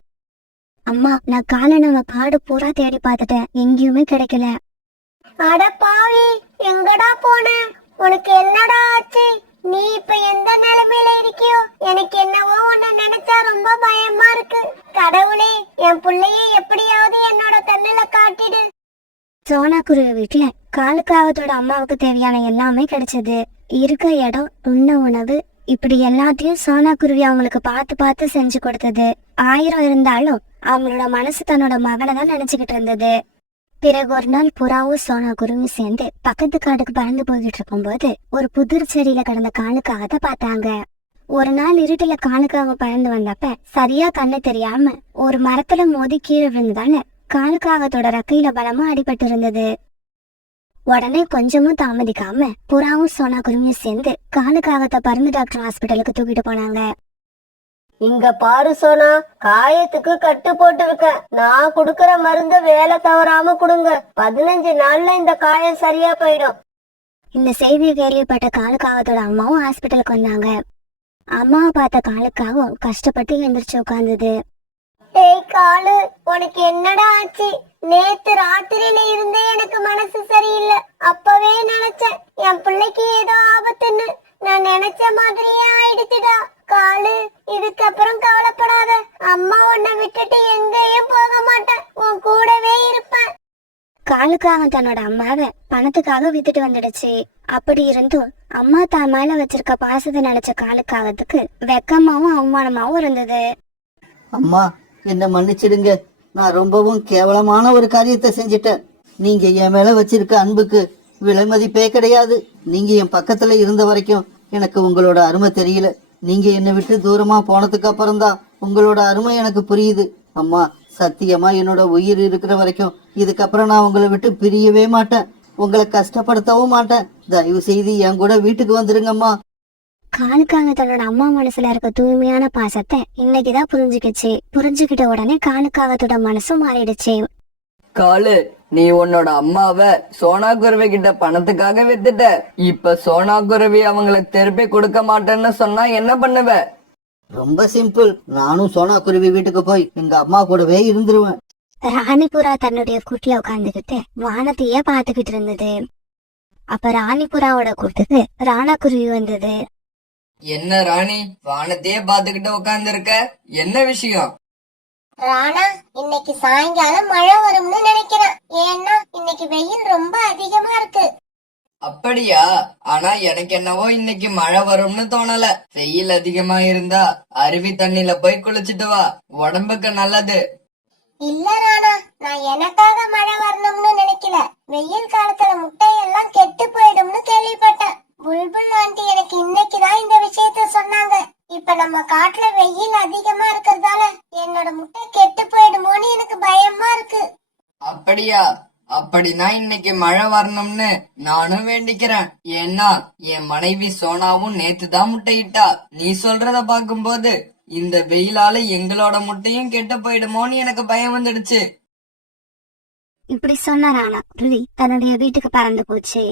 அம்மா, நான் காலை நம்ம காடு பூரா தேடி பார்த்துட்டேன், எங்கேயுமே கிடைக்கல. அட பாவி, எங்கடா போன? உனக்கு என்னடா ஆச்சு? நீ இப்ப எந்த நிலைமையில இருக்கியோ? எனக்கு என்னவோ உன்னை நினைச்சா ரொம்ப பயமா இருக்கு. கடவுளே, என் பிள்ளைய எப்படியாவது என்னோட கண்ணுல காட்டிடு. சோனா குருவி வீட்டுல காலுக்காகத்தோட அம்மாவுக்கு தேவையான எல்லாமே கிடைச்சது. இருக்க இடம், உண்ண உணவு, இப்படி எல்லாத்தையும் சோனா குருவி அவங்களுக்கு பார்த்து பார்த்து செஞ்சு கொடுத்தது. 1000 இருந்தாலும் அவங்களோட மனசு தன்னோட மகனை தான் நினைச்சுக்கிட்டு இருந்தது. பிறகு ஒரு நாள் புறாவும் சோனா குருவி சேர்ந்து பக்கத்து காட்டுக்கு பறந்து போய்கிட்டு இருக்கும்போது ஒரு புதிர் செடியில கிடந்த காலுக்காகத்தை பார்த்தாங்க. ஒரு நாள் இருட்டுல காலுக்காக பறந்து வந்தப்ப சரியா கண்ணு தெரியாம ஒரு மரத்துல மோதி கீழே விழுந்ததால காலுக்காகத்தோட ரக்கையில பலமா அடிபட்டு இருந்தது. உடனே கொஞ்சமும் தாமதிக்காம புறாவும் சோனா குருவியும் சேர்ந்து காலுக்காகத்தை பறந்து டாக்டர் ஹாஸ்பிட்டலுக்கு தூக்கிட்டு போனாங்க. இங்க பாரு சோனா, காயத்துக்கு கட்டு போட்டு இருக்க. நான் குடுக்கற மருந்த வேலை தவறாம கொடுங்க. 15 நாள்ல இந்த காயம் சரியா போயிடும். இந்த செய்தியை கேள்விப்பட்ட காலுக்காகத்தோட அம்மாவும் ஹாஸ்பிட்டலுக்கு வந்தாங்க. அம்மாவை பார்த்த காலுக்காகவும் கஷ்டப்பட்டு எந்திரிச்சு உட்கார்ந்தது. டேய் காலு, உனக்கு என்னடா ஆச்சு? நேத்து ராத்திரியில இருந்தே எனக்கு மனசு சரியில்லை. அப்பவே நினைச்சேன் என் பிள்ளைக்கு ஏதோ ஆபத்துன்னு. நான் நினைச்ச மாதிரியே ஆயிடுச்சுடா. காலு, இதுக்கப்புறம் கவலைப்படாத. அம்மா உன்னை விட்டுட்டு எங்கேயும் போக மாட்டேன், உன் கூடவே இருப்பேன். காலுக்காக தன்னோட அம்மாவை பணத்துக்காக வித்துட்டு வந்துடுச்சு. அப்படி இருந்தும் அம்மா தான் மேல வச்சிருக்க பாசத்தை நினைச்ச காலுக்காகத்துக்கு வெக்கமாவும் அவமானமாவும் இருந்தது. அம்மா, என்ன மன்னிச்சிடுங்க, நான் ரொம்பவும் கேவலமான ஒரு காரியத்தை செஞ்சிட்டேன். நீங்க என் மேல வச்சிருக்க அன்புக்கு விலை மதிப்பே கிடையாது. நீங்க என் பக்கத்துல இருந்த வரைக்கும் எனக்கு உங்களோட அருமை தெரியல. நீங்க என்னை விட்டு தூரமா போனதுக்கு அப்புறம் தான் உங்களோட அருமை எனக்கு புரியுது. அம்மா, சத்தியமா என்னோட உயிர் இருக்கிற வரைக்கும் இதுக்கப்புறம் நான் உங்களை விட்டு பிரியவே மாட்டேன். உங்களை கஷ்டப்படுத்தவும் மாட்டேன். தயவு செய்து என் கூட வீட்டுக்கு வந்துருங்கம்மா. காலுக்காக தன்னோட அம்மா மனசுல இருக்க தூய்மையான பாசத்தை இன்னைக்குதான் புரிஞ்சுக்கிச்சு. புரிஞ்சுக்கிட்ட உடனே காலுக்காகத்தோட மனசும் மாறிடுச்சு. காலு, நீ உன்னோட அம்மாவை சோனா குருவி கிட்ட பணத்துக்காக வித்துட்ட. இப்ப சோனா குருவி அவங்கள திருப்பி கொடுக்க மாட்டேன்னு சொன்னா என்ன பண்ணுவ? ரொம்ப சிம்பிள். நானும் சோனா குருவி வீட்டுக்கு போய் எங்க அம்மா கூடவே இருந்துருவேன். ராணிபுரா தன்னுடைய கூட்டுல உட்கார்ந்துகிட்டு வானத்தையே பாத்துக்கிட்டு இருந்தது. அப்ப ராணிபுராவோட கூட்டுக்கு ராணா குருவி வந்தது. என்ன ராணி, வானத்தையே பாத்துக்கிட்டு உட்கார்ந்து இருக்க? என்ன விஷயம்? ராணா, இன்னைக்கு சாயங்காலம் மழை வரும்னு நினைக்கிறேன். ஏன்னா இன்னைக்கு வெயில் ரொம்ப அதிகமா இருக்கு. அப்படியா? ஆனா எனக்கு என்னவோ இன்னைக்கு மழை வரும்னு தோணல. வெயில் அதிகமா இருந்தா அருவி தண்ணில போய் குளிச்சுட்டு வா, உடம்புக்கு நல்லது. இல்ல ராணா, நான் எனக்காக மழை வரணும்னு நினைக்கல. வெயில் காலத்துல முட்டையெல்லாம் கெட்டு போயிடும்னு கேள்விப்பட்டேன். புல்புல் ஆண்டி எனக்கு இன்னைக்குதான் இந்த விஷயத்த சொன்னாங்க. இப்ப நம்ம காட்டுல வெயில் அதிகமா இருக்கிறதால என்னோட முட்டை கெட்டு போயிடுமோன்னு எனக்கு பயமா இருக்கு. அப்படியா? அப்படின்னா இன்னைக்கு மழை வரணும்னு நானும் வேண்டிக்கிறேன். ஏன்னா என் மனைவி சோனாவும் நேத்துதான் முட்டையிட்டா. நீ சொல்றத பாக்கும்போது இந்த வெயிலால எங்களோட முட்டையும் கெட்டு போயிடுமோன்னு எனக்கு பயம் வந்துடுச்சு. இப்படி சொன்ன ராணா குருவி தன்னுடைய வீட்டுக்கு பறந்து போச்சு.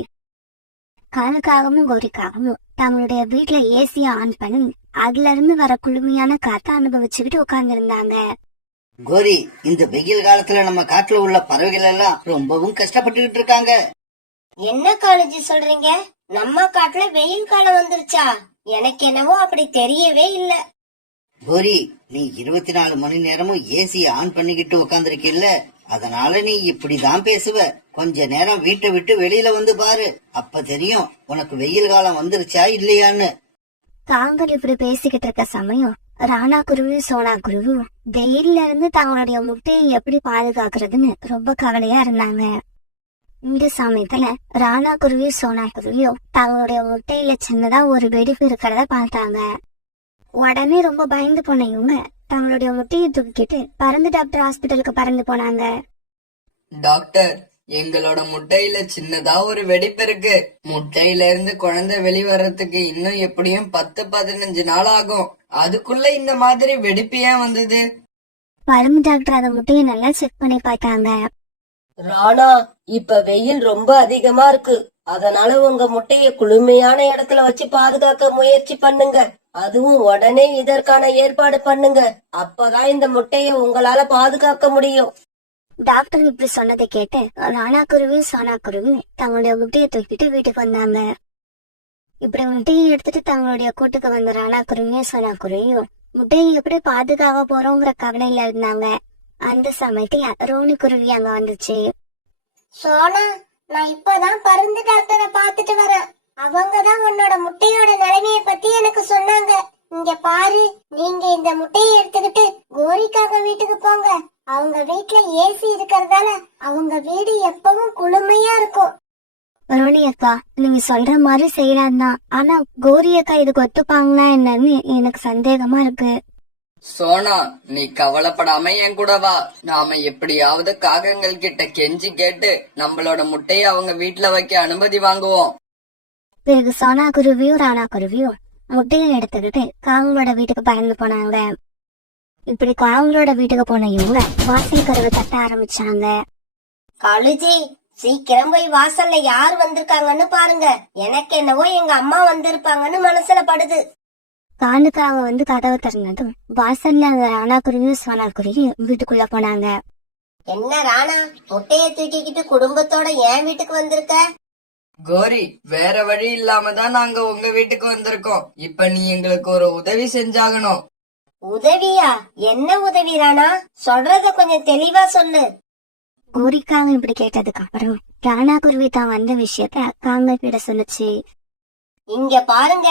காலுக்காகவும் கௌரிக்காகவும் தங்களுடைய வீட்டுல ஏசிய ஆன் பண்ணி அதுல இருந்து வர குளுமையான காத்த அனுபவிச்சுக்கிட்டு உட்கார்ந்து இருந்தாங்க. கோரி, இந்த வெயில் காலத்துல நம்ம காட்டுல உள்ள பறவைகள் எல்லாம் ரொம்பவும் கஷ்டப்பட்டுக்கிட்டு இருக்காங்க. என்ன காலேஜ் சொல்றீங்க? நம்ம காட்டுல வெயில் காலம் வந்துருச்சா? எனக்கு என்னவோ அப்படி தெரியவே இல்ல. கோரி, நீ 24 மணி நேரமும் ஏசிய ஆன் பண்ணிக்கிட்டு உட்காந்துருக்கில்ல, அதனால நீ இப்படிதான் பேசுவ. கொஞ்ச நேரம் வீட்டை விட்டு வெளியில வந்து பாரு, அப்ப தெரியும் உனக்கு வெயில் காலம் வந்துருச்சா இல்லையான்னு. தாங்கள் இப்படி பேசிக்கிட்டு இருக்க சமயம் ராணா குருவி சோனா குருவி வெயில்ல இருந்து தங்களுடைய முட்டையை எப்படி பாதுகாக்கிறதுன்னு ரொம்ப கவலையா இருந்தாங்க. இந்த சமயத்துல ராணா குருவி சோனா குருவியும் தங்களுடைய முட்டையில சின்னதா ஒரு வெடிப்பு இருக்கிறத பார்த்தாங்க. உடனே ரொம்ப பயந்து போன இவங்க தங்களுடைய முட்டையை தூக்கிட்டு பறந்து டாக்டர் ஹாஸ்பிட்டலுக்கு பறந்து போனாங்க. டாக்டர், எங்களோட முட்டையில சின்னதா ஒரு வெடிப்பு இருக்கு. முட்டையில இருந்து குழந்தை வெளிவரத்துக்கு இன்னும் எப்படியும் 10-15 நாள் ஆகும். அதுக்குள்ள இந்த மாதிரி வெடிப்பு ஏன் வந்தது? பரும்பு டாக்டர் அந்த முட்டையை நல்லா செக் பண்ணி பார்த்தாங்க. ராணா, இப்ப வெயில் ரொம்ப அதிகமா இருக்கு. அதனால உங்க முட்டைய குளுமையான இடத்துல வச்சு பாதுகாக்க முயற்சி பண்ணுங்க. அதுவும் உடனே இதற்கான ஏற்பாடு பண்ணுங்க. அப்பதான் இந்த முட்டைய உங்களால பாதுகாக்க முடியும். டாக்டர் இப்படி சொன்னதை கேட்டு ராணா குருவி சோனா குருவி தங்களுடைய முட்டையை தூக்கிட்டு வீட்டுக்கு வந்தாங்க. இப்படி முட்டையை எடுத்துட்டு தங்களுடைய கூட்டுக்கு வந்த ராணா குருவியும் சோனா குருவியும் முட்டையை எப்படி பாதுகாக்க போறோங்கிற கவலையில இருந்தாங்க. அந்த சமயத்துல ரோனி குருவி அங்க வந்துச்சு. சோனா, நான் இப்பதான் பருந்து டாக்டரை பாத்துட்டு வரேன். அவங்கதான் உன்னோட முட்டையோட நிலைமைய பத்தி எனக்கு சொன்னாங்க. இங்க பாரு, நீங்க இந்த முட்டையை எடுத்துக்கிட்டு கோரிக்காக வீட்டுக்கு போங்க. அவங்க வீட்டுல ஏசி இருக்கிறதால அவங்க வீடு எப்பவும் குளுமையா இருக்கும். ரோனி அக்கா, நீங்க சொல்ற மாதிரி செய்யலாம் தான். ஆனா கோரி அக்கா இதுக்கு ஒத்துப்பாங்களா என்னன்னு எனக்கு சந்தேகமா இருக்கு. சோனா, நீ கவலைப்படாம என் கூட வா. நாம எப்படியாவது காகங்கள் கிட்ட கெஞ்சி கேட்டு நம்மளோட முட்டையை அவங்க வீட்டுல வைக்க அனுமதி வாங்குவோம். பிறகு சோனா குருவியும் ராணா குருவியும் முட்டையை எடுத்துக்கிட்டு காங்களோட வீட்டுக்கு பறந்து போனாங்க. இப்படி காங்களோட வீட்டுக்கு போன இவங்க வாசல் கதவை தட்ட ஆரம்பிச்சாங்க. காலுஜி, சீக்கிரம் போய் வாசல்ல யார் வந்திருக்காங்கன்னு பாருங்க. எனக்கு என்னவோ எங்க அம்மா வந்திருப்பாங்கன்னு மனசுல படுது. காலுக்காக வந்து கதவை திறந்ததும் வாசல்ல அந்த ராணா குருவியும் சோனா குருவியும் வீட்டுக்குள்ள போனாங்க. என்ன ராணா, முட்டைய தூக்கிக்கிட்டு குடும்பத்தோட என் வீட்டுக்கு வந்திருக்க? கோரி, வேற வழி இல்லாம தான் நாங்க உங்க வீட்டுக்கு வந்திருக்கோம். இப்ப நீ எங்களுக்கு ஒரு உதவி செஞ்சாகணும். உதவியா? என்ன உதவி ராணா? சொல்றத கொஞ்சம் தெளிவா சொல்லு. கோரிக்காக இப்படி கேட்டதுக்கு அப்புறம் ராணா குருவி தான் வந்த விஷயத்த காங்க கிட்ட சொல்லுச்சு. இங்க பாருங்க,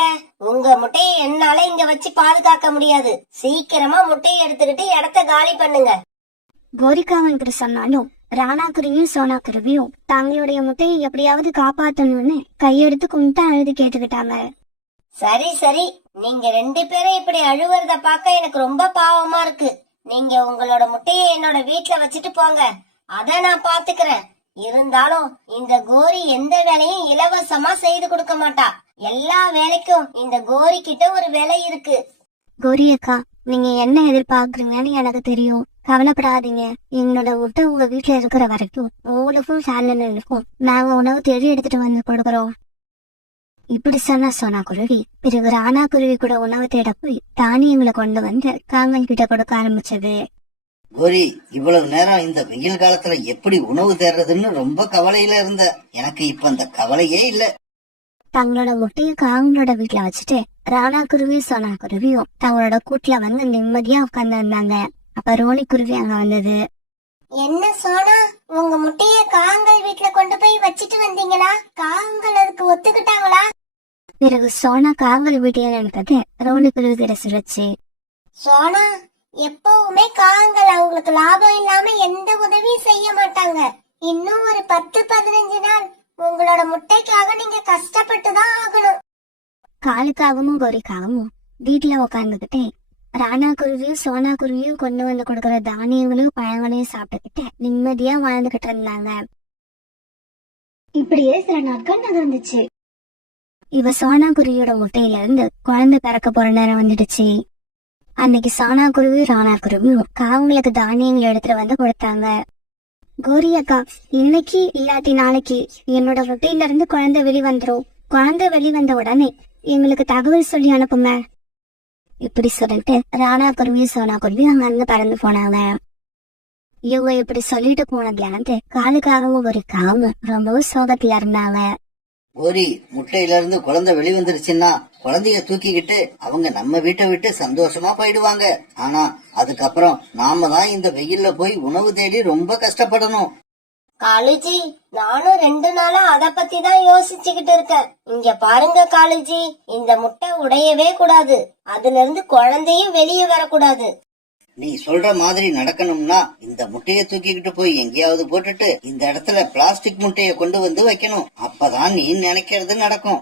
உங்க முட்டையை என்னால இங்க வச்சு பாதுகாக்க முடியாது. சீக்கிரமா முட்டையை எடுத்துக்கிட்டு இடத்த காலி பண்ணுங்க. கோரிக்காவன் இப்படி சொன்னாலும் ராணா குருவியும் சோனா குருவியும் தங்களுடைய முட்டையை எப்படியாவது காப்பாத்தணும்னு கையெடுத்து கும்பிட்டு அழுது கேட்டுக்கிட்டாங்க. சரி சரி, நீங்க 2 பேரும் இப்படி அழுவுறத பார்க்க எனக்கு ரொம்ப பாவமா இருக்கு. நீங்க உங்களோட முட்டையை என்னோட வீட்ல வச்சுட்டு போங்க, அத நான் பாத்துக்கிறேன். இருந்தாலும் இந்த கோரி எந்த வேலையும் இலவசமா செய்து கொடுக்க மாட்டா. எல்லா வேலைக்கும் இந்த கோரி கிட்ட ஒரு விலை இருக்கு. கோரி அக்கா, நீங்க என்ன எதிர்பார்க்கறீங்கன்னு எனக்கு தெரியும். கவலைப்படாதீங்க. என்னோட முட்டை உங்க வீட்டுல இருக்கிற வரைக்கும் உங்களுக்கும் சாலனுக்கும் நாங்க உணவு தேடி எடுத்துட்டு வந்து கொடுக்கறோம். இப்படி சொன்னா சோனா குருவி பிறகு ராணா குருவி கூட உணவு தேட போய் தானியங்களை கொண்டு வந்து காங்கல் கிட்ட கொடுக்க ஆரம்பிச்சது. கோரி, இவ்வளவு நேரம் இந்த வெயில் காலத்துல எப்படி உணவு தேடுறதுன்னு ரொம்ப கவலையில இருந்த. எனக்கு இப்ப அந்த கவலையே இல்ல. தங்களோட முட்டையை காங்களோட வீட்டுல வச்சுட்டு ராணா குருவியும் சோனா குருவியும் தங்களோட கூட்டுல வந்து நிம்மதியா உட்கார்ந்து இருந்தாங்க. அப்ப ரோனி குருவி அங்க வந்தது. என்ன சோனா, உங்க முட்டைய காங்கல் வீட்ல கொண்டு போய் வச்சிட்டு வந்தீங்களா? காங்கல் அதுக்கு ஒத்துக்கிட்டாங்களா? பிறகு சோனா காங்கல் வீட்டையே நினைப்பது ரோனி குருவி கிட்ட சொல்லுச்சு. சோனா, எப்பவுமே காங்கல் அவங்களுக்கு லாபம் இல்லாம எந்த உதவியும் செய்ய மாட்டாங்க. இன்னும் ஒரு 10-15 நாள் உங்களோட முட்டைக்காக நீங்க கஷ்டப்பட்டு தான் ஆகணும். காலுக்காகவும் கோரிக்காகவும் வீட்டுல உட்காந்துக்கிட்டே ராணா குருவியும் சோனா குருவியும் கொண்டு வந்து கொடுக்கற தானியங்களையும் பழங்களையும் சாப்பிட்டுக்கிட்டு நிம்மதியா வாழ்ந்துகிட்டு இருந்தாங்க. இப்படியே சில நாட்கள் நகர்ந்துச்சு. இவ சோனா குருவியோட முட்டையில இருந்து குழந்தை பிறக்க போற நேரம் வந்துடுச்சு. அன்னைக்கு சோனா குருவி ராணா குருவியும் காவங்களுக்கு தானியங்கள் எடுத்துட்டு வந்து கொடுத்தாங்க. கோரி அக்கா, இன்னைக்கு இல்லாட்டி நாளைக்கு என்னோட முட்டையில இருந்து குழந்தை வெளிவந்துரும். குழந்தை வெளிவந்த உடனே எங்களுக்கு தகவல் சொல்லி அனுப்புங்க. இப்படி சொல்லிட்டு ராணா குருவி சோனா குருவி அங்க இருந்து பறந்து போனாங்க. இவங்க இப்படி சொல்லிட்டு போனதுல இருந்து காலுக்காகவும் ஒரு காவும் ரொம்பவும் சோகத்துல இருந்தாங்க. கோரி, முட்டையில இருந்து குழந்தை வெளிவந்துருச்சுன்னா குழந்தைய தூக்கிக்கிட்டு அவங்க நம்ம வீட்டை விட்டு சந்தோஷமா போயிடுவாங்க. ஆனா அதுக்கப்புறம் நாம தான் இந்த வெயில்ல போய் உணவு தேடி ரொம்ப கஷ்டப்படணும். காலுஜி, நானும் 2 நாளா அத பத்தி தான் யோசிச்சுக்கிட்டு இருக்கேன். இங்க பாருங்க காலுஜி, இந்த முட்டை உடையவே கூடாது. அதுல இருந்து குழந்தையும் வெளியே வரக்கூடாது. நீ சொல்ற மாதிரி நடக்கணும்னா இந்த முட்டைய தூக்கிக்கிட்டு போய் எங்கேயாவது போட்டுட்டு இந்த இடத்துல பிளாஸ்டிக் முட்டைய கொண்டு வந்து வைக்கணும். அப்பதான் நீ நினைக்கிறது நடக்கும்.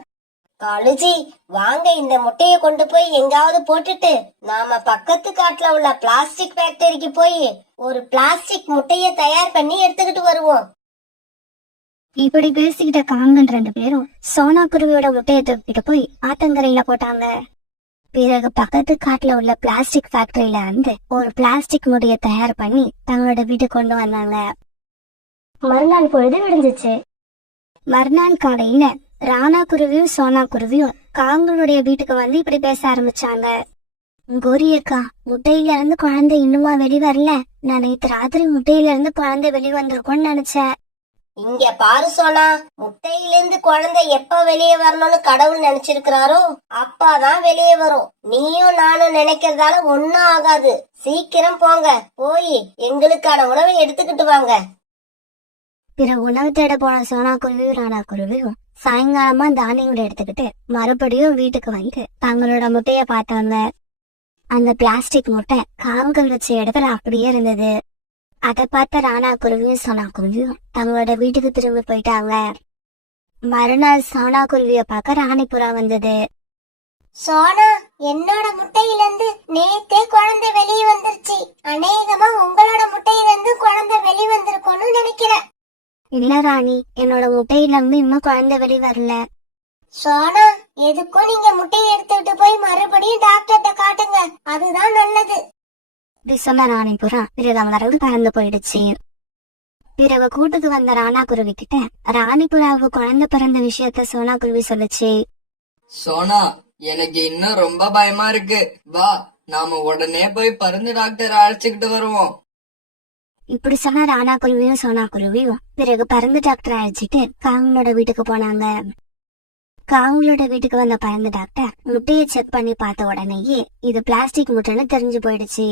காலுஜி, வாங்க இந்த முட்டைய கொண்டு போய் எங்காவது போட்டுட்டு நாம பக்கத்து காட்டுல உள்ள பிளாஸ்டிக் ஃபேக்டரிக்கு போய் ஒரு பிளாஸ்டிக் முட்டைய தயார் பண்ணி எடுத்துக்கிட்டு வருவோம். இப்படி பேசிக்கிட்ட காங்கன் 2 பேரும் சோனா குருவியோட முட்டையை தூக்கிட்டு போய் ஆத்தங்கரையில போட்டாங்க. பிறகு பக்கத்து காட்டுல உள்ள பிளாஸ்டிக் ஃபேக்டரியில இருந்து ஒரு பிளாஸ்டிக் முட்டையை தயார் பண்ணி தங்களோட வீட்டுக்கு கொண்டு வந்தாங்க. மறுநாள் பொழுது விடிஞ்சிச்சு. மறுநாள் காலையில ராணா குருவியும் சோனா குருவியும் காங்களுடைய வீட்டுக்கு வந்து இப்படி பேச ஆரம்பிச்சாங்க. கோரி அக்கா, முட்டையில இருந்து குழந்தை இன்னுமா வெளிவரல? நான் நேற்று ராத்திரி முட்டையில இருந்து குழந்தை வெளிவந்திருக்கும்னு நினைச்சேன். இங்க பாரு சோனா, முட்டையிலிருந்து குழந்தை எப்ப வெளியே வரணும்னு கடவுள் நினைச்சிருக்கிறாரோ அப்பாதான் வெளியே வரும். நீயும் நானும் நினைக்கிறதால ஒன்னும் ஆகாது. சீக்கிரம் போங்க, போய் எங்களுக்கான உணவை எடுத்துக்கிட்டு வாங்க. பிறகு உணவு தேட போன சோனா குருவியும் ராணா குருவியும் சாயங்காலமா தானியங்களை எடுத்துக்கிட்டு மறுபடியும் வீட்டுக்கு வந்து தங்களோட முட்டைய பார்த்தாங்க. அந்த பிளாஸ்டிக் முட்டை காவுகள் வச்ச இடத்துல அப்படியே இருந்தது. அதை பார்த்த ராணா குருவியும் சோனா குருவியும் தங்களோட வீட்டுக்கு திரும்பி போயிட்டாங்க. மறுநாள் சோனா குருவிய பார்க்க ராணிப்புறா வந்தது. சோனா, என்னோட முட்டையிலிருந்து நேத்தே குழந்தை வெளியே வந்துருச்சு. அநேகமா உங்களோட முட்டையிலிருந்து குழந்தை வெளிவந்திருக்கும்னு நினைக்கிறேன். இல்ல ராணி, என்னோட முட்டையில இருந்து இன்னும் குழந்தை வெளி வரல. சோனா, எதுக்கும் நீங்க முட்டையை எடுத்துட்டு போய் மறுபடியும் டாக்டர்கிட்ட காட்டுங்க, அதுதான் நல்லது. இப்படி சொன்ன ராணிப்புறா பிறகு அங்கிருந்து பறந்து போயிடுச்சு. பிறகு கூட்டுக்கு வந்த ராணா குருவி கிட்ட ராணிப்புறாவுக்கு குழந்தை பிறந்த விஷயத்த சோனா குருவி சொல்லுச்சு. சோனா, எனக்கு இன்னும் ரொம்ப பயமா இருக்கு. வா, நாம உடனே போய் பருந்து டாக்டர் அழைச்சுக்கிட்டு வருவோம். இப்படி சொன்ன ராணா குருவியும் சோனா குருவியும் பிறகு பருந்து டாக்டர் அழைச்சிட்டு காங்களோட வீட்டுக்கு போனாங்க. காங்களோட வீட்டுக்கு வந்த பருந்து டாக்டர் முட்டையை செக் பண்ணி பார்த்த உடனேயே இது பிளாஸ்டிக் முட்டைன்னு தெரிஞ்சு போயிடுச்சு.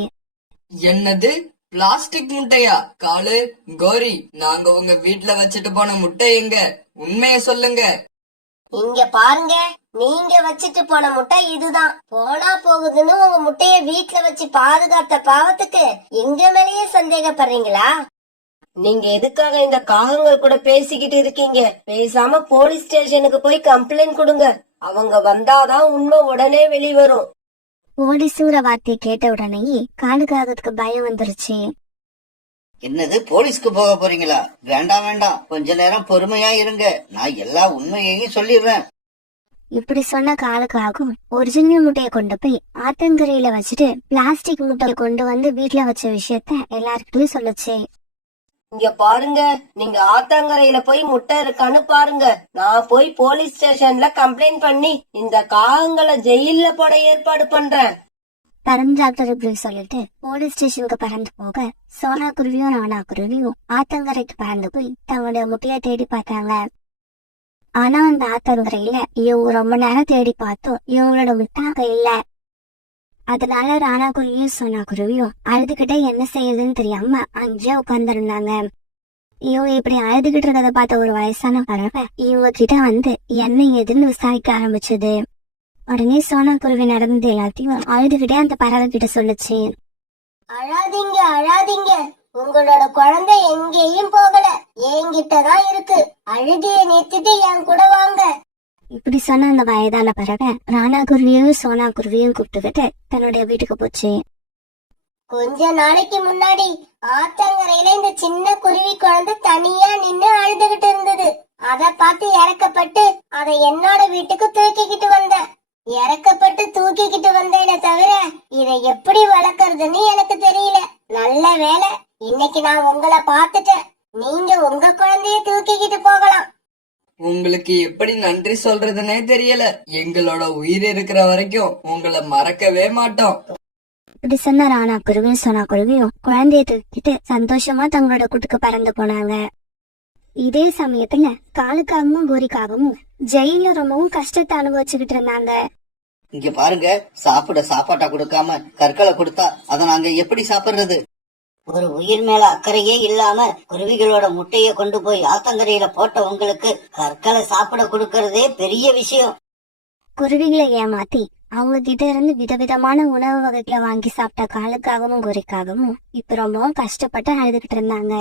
என்னது, பிளாஸ்டிக் முட்டையா? காலு, கோரி, நாங்க உங்க வீட்ல வச்சுட்டு போன முட்டை எங்க? உண்மைய சொல்லுங்க. இங்க பாருங்க, நீங்க வச்சிட்டு போன முட்டை இதுதான். போனா போகுதுன்னு உங்க முட்டைய வீட்ல வச்சு பாதுகாத்த பாவத்துக்கு எங்க மேலேயே சந்தேகப்படுறீங்களா? நீங்க எதுக்காக இந்த காகங்கள் கூட பேசிக்கிட்டு இருக்கீங்க? பேசாம போலீஸ் ஸ்டேஷனுக்கு போய் கம்ப்ளைண்ட் கொடுங்க. அவங்க வந்தாதான் உண்மை உடனே வெளிவரும். போலீஸுங்கிற வார்த்தையை கேட்ட உடனேயே காலுக்காகத்துக்கு பயம் வந்துருச்சு. என்னது, போலீஸ்க்கு போக போறீங்களா? வேண்டாம் வேண்டாம், கொஞ்ச நேரம் பொறுமையா இருங்க, நான் எல்லா உண்மையையும் சொல்லிடுறேன். இப்படி சொன்ன காலுக்காகும் ஒரிஜினல் முட்டையை கொண்டு போய் ஆத்தங்கரையில வச்சுட்டு பிளாஸ்டிக் முட்டையை கொண்டு வந்து வீட்டுல வச்ச விஷயத்த எல்லாருக்கிட்டையும் சொல்லுச்சு. இங்க பாருங்க, நீங்க ஆத்தங்கரையில போய் முட்டை இருக்கான்னு பாருங்க. நான் போய் போலீஸ் ஸ்டேஷன்ல கம்ப்ளைண்ட் பண்ணி இந்த காகங்களை ஜெயில்ல போட ஏற்பாடு பண்றேன். பறந்தாக்டர் இப்படி சொல்லிட்டு போலீஸ் ஸ்டேஷனுக்கு பறந்து போக சோனா குருவியும் ராணா குருவியும் ஆத்தங்கரைக்கு பறந்து போய் தங்களுடைய முட்டையை தேடி பார்த்தாங்க. ஆனா அந்த ஆத்தங்கரையில இவங்க ரொம்ப நேரம் தேடி பார்த்தோம் இவங்களோட முட்டை அங்க இல்ல. அதனால ராணா குருவியும் சோனா குருவியும் அழுதுகிட்டே என்ன செய்யுதுன்னு தெரியாம அங்கேயே உட்கார்ந்துருந்தாங்க. இவங்க இப்படி அழுதுகிட்டு இருக்கிறத பார்த்த ஒரு வயசான பறவை இவங்க கிட்ட வந்து என்ன ஏதுன்னு விசாரிக்க ஆரம்பிச்சது. உடனே சோனா குருவி நடந்தது எல்லாத்தையும் அழுதுகிட்டே அந்த பறவை கிட்ட சொல்லுச்சு. அழாதீங்க அழாதீங்க, உங்களோட குழந்தை எங்கேயும் போகல, என்கிட்டதான் இருக்கு. அழுகிய நிறுத்திட்டு என் கூட வாங்க. இப்படி சொன்ன அந்த வயதான பறவை ராணா குருவியும் சோனா குருவியும் கூப்பிட்டுக்கிட்டு தன்னுடைய வீட்டுக்கு போச்சு. கொஞ்ச நாளைக்கு முன்னாடி ஆத்தங்கரையில இந்த சின்ன குருவி குழந்தை தனியா நின்னு அழுதுகிட்டு இருந்தது. அத பார்த்து இறக்கப்பட்டு அதை என்னோட வீட்டுக்கு தூக்கிக்கிட்டு வந்தேன். இறக்கப்பட்டு தூக்கிக்கிட்டு வந்தேனே தவிர இதை எப்படி வளர்க்கறதுன்னு எனக்கு தெரியல. நல்ல வேலை, இன்னைக்கு நான் உங்களை பார்த்துட்டேன். நீங்க உங்க குழந்தைய தூக்கிக்கிட்டு போகலாம். உங்களுக்கு எப்படி நன்றி சொல்றதுன்னே தெரியல. எங்களோட உயிர் இருக்கிற வரைக்கும் உங்களை மறக்கவே மாட்டோம். இப்படி சொன்ன ராணா குருவியும் சோனா குருவியும் குழந்தைய தூக்கிட்டு சந்தோஷமா தங்களோட கூட்டுக்கு பறந்து போனாங்க. இதே சமயத்துல காலுக்காகவும் கோரிக்காகவும் ஜெயில ரொம்பவும் கஷ்டத்தை அனுபவிச்சுக்கிட்டு இருந்தாங்க. இங்க பாருங்க, சாப்பிட சாப்பாட்டா கொடுக்காம கற்களை கொடுத்தா அதை நாங்க எப்படி சாப்பிடுறது? ஒரு உயிர் மேல அக்கறையே இல்லாம குருவிகளோட முட்டைய கொண்டு போய் ஆத்தங்கரையில போட்ட உங்களுக்கு கற்களை சாப்பிட கொடுக்கறதே பெரிய விஷயம். குருவிகளை ஏமாத்தி அவங்க கிட்ட இருந்து விதவிதமான உணவு வகைகளை வாங்கி சாப்பிட்ட காலுக்காகவும் கோரிக்காகவும் இப்ப ரொம்பவும் கஷ்டப்பட்டு அழுதுகிட்டு இருந்தாங்க.